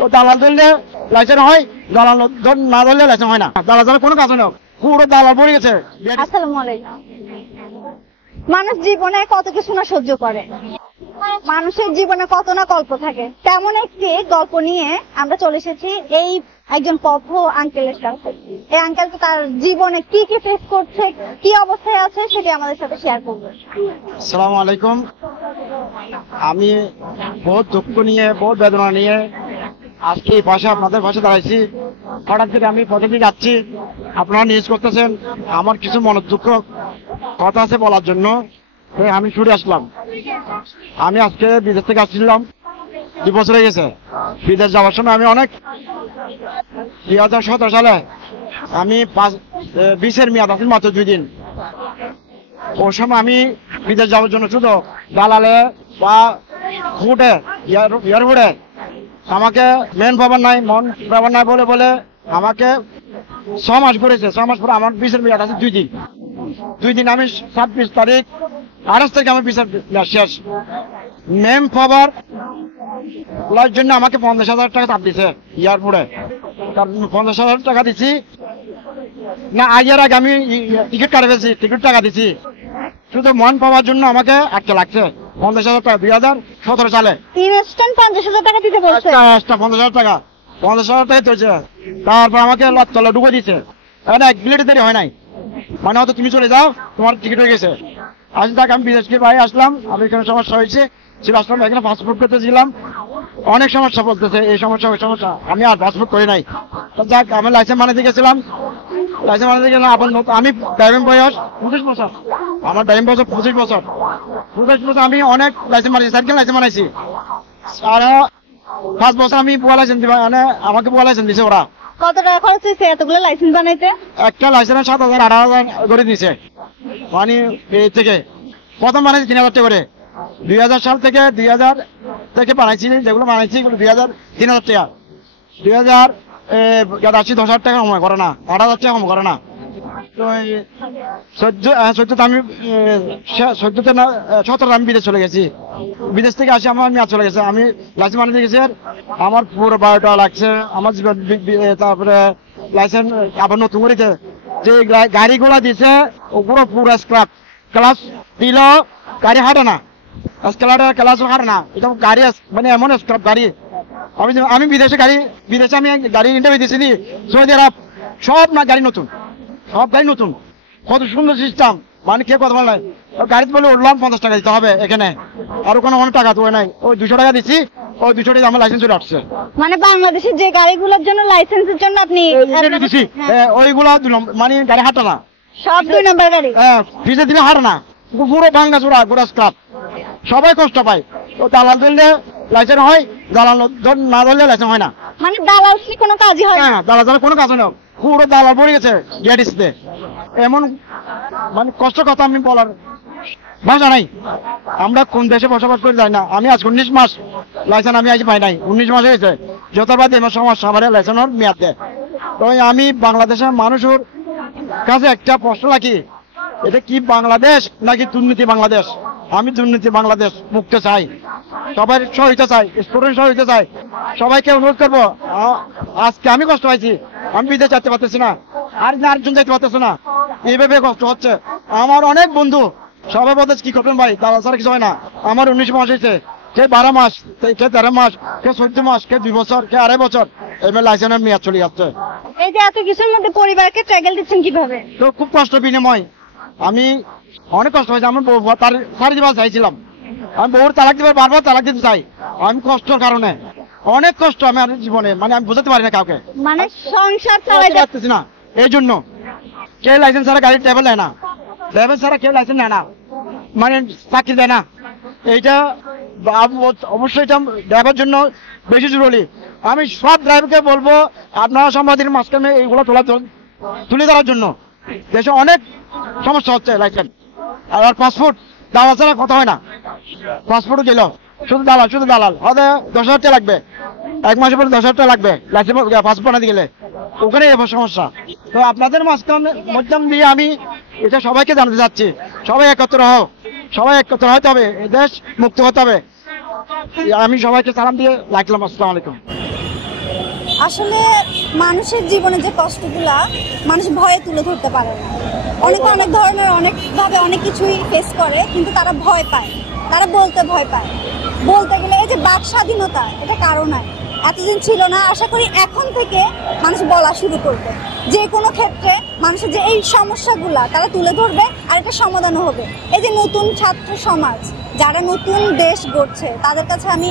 তো দালাল ধরলে লাইসেন্স হয়, দালাল না ধরলে লাইসেন্স হয় না। দালাল ধরলে কোনো কাজ নয়, পুরো দালাল পড়ে গেছে। আসসালামু আলাইকুম। মানুষ জীবনে কত কিছু না সহ্য করে, মানুষের জীবনে কত না গল্প থাকে, তেমন একটি গল্প নিয়ে আমরা চলে এসেছি এই একজন পথ আঙ্কেলের কাছে। এই আঙ্কেলকে তার জীবনে কি কি ফেস করছে, কি অবস্থায় আছে, সেটা আমাদের সাথে শেয়ার করবে। আসসালামু আলাইকুম। আমি বহুত দুঃখ নিয়ে, বহুত বেদনা নিয়ে আজকে এই পাশে আপনাদের পাশে দাঁড়াইছি। হঠাৎ করে আমি পথে দিয়ে যাচ্ছি, আপনারা নিউজ করতেছেন, আমার কিছু মনের দুঃখ কথা আছে বলার জন্য আমি ছুটে আসলাম। আমি আজকে বিদেশ থেকে আসছিলাম, 2 বছর হয়ে গেছে। বিদেশ যাওয়ার সময় আমি অনেক 2017 সালে আমি 20-এর মেয়াদ আছে মাত্র 2 দিন। ওই সময় আমি বিদেশ যাওয়ার জন্য শুধু দালালে বা ফুটে এয়ারপোর্টে আমাকে মেন পাবার নাই, মন পাবার নাই বলে বলে আমাকে 6 মাস করেছে। 6 মাস পরে আমার 20-এর মেয়াদ আছে 2 দিন। 2 দিন আমি 26 তারিখ 28 তারিখে আমার 20-এর মেয়াদ শেষ। মেম পাবার জন্য আমাকে 50,000 টাকা চাপ দিছে এয়ারপোর্টে। কারণ 50,000 টাকা দিচ্ছি না, আগের আগে আমি টিকিট কাটে ফেলছি, টিকিট টাকা দিচ্ছি। শুধু মন পাওয়ার জন্য আমাকে আটকে লাগছে 50,000 টাকা 2017 সালে। 50,000 টাকা দিতে বলছে। 50,000 টাকা, 50,000 টাকা দিয়েছে। তারপর আমাকে লততলে ঢুকে দিচ্ছে। এখানে 1 মিনিট দেরি হয় নাই, মানে হয়তো তুমি চলে যাও, তোমার টিকিট হয়ে গেছে। আজ তাক আমি বিদেশকে বাইরে আসলাম, আমি এখানে সমস্যা হয়েছে, আসলাম এখানে পাসপোর্ট করতেছিলাম, অনেক সমস্যা বলতেছে, এই সমস্যা ওই সমস্যা। আমি আর পাসপোর্ট করি নাই। যাক আমি লাইসেন্স বানাতে গেছিলাম, লাইসেন্স বানাতে গেলাম। আমি ড্রাইভিং বয়স 25 বছর, আমার ড্রাইভিং বয়স 25 বছর। 25 বছর আমি অনেক লাইসেন্স বানাইছি, সাইকেল লাইসেন্স বানাইছি। আর 5 বছর আমি বুয়া লাইসেন্স দিবা, মানে আমাকে বুয়া লাইসেন্স দিছে ওরা। কত টাকা খরচ হয়েছে এতগুলো লাইসেন্স বানাইতে? একটা লাইসেন্স 7,000 8,000 করে দিছে। মানে এই থেকে প্রথম বানাইছি 3,000 টাকা করে। 2000 সাল থেকে 2000 থেকে বানাইছি, যেগুলো বানাইছি এগুলো 3,000 টাকা। 2080 10,000 টাকা কম করে না, 8,000 টাকা কম করে না। তো 14 আমি 14তে না 17 আমি বিদেশ চলে গেছি। বিদেশ থেকে আসি আমার মেয়াদ চলে গেছে। আমি লাইসেন্স বানাতে গেছি, আমার পুরো 12 টাকা লাগছে আমার জীবন। তারপরে লাইসেন্স আবার নতুন করেছে, যে গাড়িগুলা দিছে ওগুলো পুরো স্ক্র্যাপ, ক্লাস দিল গাড়ি হাঁটে না, ক্লাস হাঁটে না, এটা গাড়ি মানে এমন স্ক্র্যাপ গাড়ি। আমি বিদেশে আমি গাড়ি ইন্টারভিউ দিয়েছি সৌদি আরব, সব না গাড়ি নতুন, সব গাড়ি নতুন। কত সুন্দর সিস্টেম, মানে কে কথা বলে গাড়িতে বলে উঠলাম 50 টাকা দিতে হবে এখানে, আর ওখানে অনেক টাকা তো নাই, ওই 200 টাকা দিচ্ছি, ওই 200 টাকা আমার লাইসেন্স চলে আসছে। মানে বাংলাদেশের যে গাড়িগুলোর জন্য লাইসেন্সের জন্য আপনি দিচ্ছি, ওইগুলা মানে গাড়ি হাঁটে না, সব 2 নম্বর গাড়ি। ফিজে দিলে হাঁটে না, পুরো ভাঙ্গা চোরা গোড়া স্ক্রাপ, সবাই কষ্ট পায়। তো দালাল ধরলে লাইসেন্স হয়, দালাল না ধরলে লাইসেন্স হয় না। মানে দালাল কোনো কাজই হয় না, দালাল ধরলে কোনো কাজ নয়, পুরো দালাল পড়ে গেছে জিআরটিসিতে। এমন মানে কষ্ট কথা আমি বলার ভাষা নাই। আমরা কোন দেশে বসবাস করে যাই না। আমি আজ 19 মাস লাইসেন্স আমি আজ পাই নাই, 19 মাস হয়েছে। যতবার আমার সমস্যা আমার লাইসেন্সের মেয়াদ দেয়। তো আমি বাংলাদেশের মানুষের কাছে একটা প্রশ্ন রাখি, এটা কি বাংলাদেশ নাকি দুর্নীতি বাংলাদেশ? আমি দুর্নীতি বাংলাদেশ মুক্ত চাই, সবাই সহিত চাই, স্টুডেন্ট সহিত চাই। সবাইকে অনুরোধ করবো, আজকে আমি কষ্ট পাইছি, আমি বিদেশ যেতে পারতেছি না, আর আরেকজন যেতে পারতেছে না, এইভাবে কষ্ট হচ্ছে। আমার অনেক বন্ধু সবাই বলতে কি করবেন ভাই, দালাল ছাড়া কিছু হয় না। আমার 19 মাস হয়েছে, কে 12 মাস, কে 13 মাস, কে 14 মাস, কে 2 বছর, কে 2.5 বছর, এবার লাইসেন্সের মেয়াদ চলে যাচ্ছে। এই যে এত কিছুর মধ্যে পরিবারকে ট্র্যাগল দিচ্ছেন কিভাবে? তো খুব কষ্ট বিনিময়, আমি অনেক কষ্ট হয়েছে। আমি তার সারি দিবার চাইছিলাম, আমি বহুর তালাক দিবার, বারবার তালাক দিতে চাই। আমি কষ্টর কারণে অনেক কষ্ট আমার জীবনে, মানে আমি বোঝাতে পারি না কাউকে, মানে সংসার চালাতে পারতেছি না। এই জন্য কেউ লাইসেন্স ছাড়া গাড়ির ট্রাভেল নেয় না, ড্রাইভার ছাড়া কেউ লাইসেন্স নেয় না, মানে চাকরি দেয় না। এইটা অবশ্যই এটা ড্রাইভার জন্য বেশি জরুরি। আমি সব ড্রাইভারকে বলবো আপনারা সাংবাদিকের মাঝখানে এইগুলো তুলে ধরার জন্য। দেশে অনেক সমস্যা হচ্ছে লাইসেন্স আর পাসপোর্ট, দালাল ছাড়া কথা হয় না। পাসপোর্টও দিল শুধু দালাল হয়তো 10,000 টাকা লাগবে, 1 মাসের পরে 10,000 টাকা লাগবে লাইসেন্স পাসপোর্ট বানাতে গেলে, ওখানে এবার সমস্যা। তো আপনাদের মাধ্যম দিয়ে আমি এটা সবাইকে জানাতে চাচ্ছি, সবাই একত্র হও, সবাই একত্র হতে হবে, দেশ মুক্ত হতে হবে। আমি সবাইকে সালাম দিয়ে রাখলাম। আসসালামু আলাইকুম। আসলে মানুষের জীবনে যে কষ্টগুলা মানুষ ভয়ে তুলে ধরতে পারে না। অনেকে অনেক ধরনের অনেকভাবে অনেক কিছুই ফেস করে, কিন্তু তারা ভয় পায়, তারা বলতে ভয় পায়। বলতে গেলে এই যে বাক স্বাধীনতা, এটা কারো নাই, এতদিন ছিল না। আশা করি এখন থেকে মানুষ বলা শুরু করবে, যে কোনো ক্ষেত্রে মানুষের যে এই সমস্যাগুলা তারা তুলে ধরবে, আর এটা সমাধানও হবে। এই যে নতুন ছাত্র সমাজ যারা নতুন দেশ গড়ছে, তাদের কাছে আমি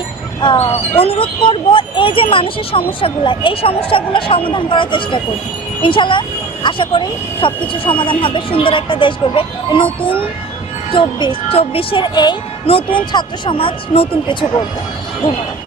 অনুরোধ করব, এই যে মানুষের সমস্যাগুলা, এই সমস্যাগুলো সমাধান করার চেষ্টা করব। ইনশাল্লাহ আশা করি সবকিছু সমাধান হবে, সুন্দর একটা দেশ গড়বে। নতুন 24-24-এর এই নতুন ছাত্র সমাজ নতুন কিছু করবে। ধন্যবাদ।